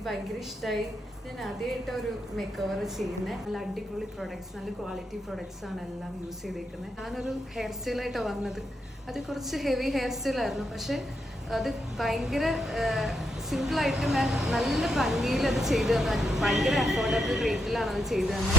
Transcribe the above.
എനിക്ക് ഭയങ്കര ഇഷ്ടമായി. ഞാൻ ആദ്യമായിട്ട് ഒരു മേക്ക് ഓവർ ചെയ്യുന്നത്. നല്ല അടിപൊളി പ്രൊഡക്ട്സ്, നല്ല ക്വാളിറ്റി പ്രൊഡക്ട്സ് ആണ് എല്ലാം യൂസ് ചെയ്തേക്കുന്നത്. ഞാനൊരു ഹെയർ സ്റ്റൈലായിട്ടാണ് വന്നത്. അത് കുറച്ച് ഹെവി ഹെയർ സ്റ്റൈലായിരുന്നു, പക്ഷെ അത് ഭയങ്കര സിമ്പിളായിട്ട് ഞാൻ നല്ല ഭംഗിയിൽ അത് ചെയ്തു തന്നാൽ. ഭയങ്കര അഫോർഡബിൾ റേറ്റിലാണ് അത് ചെയ്തു തന്നത്.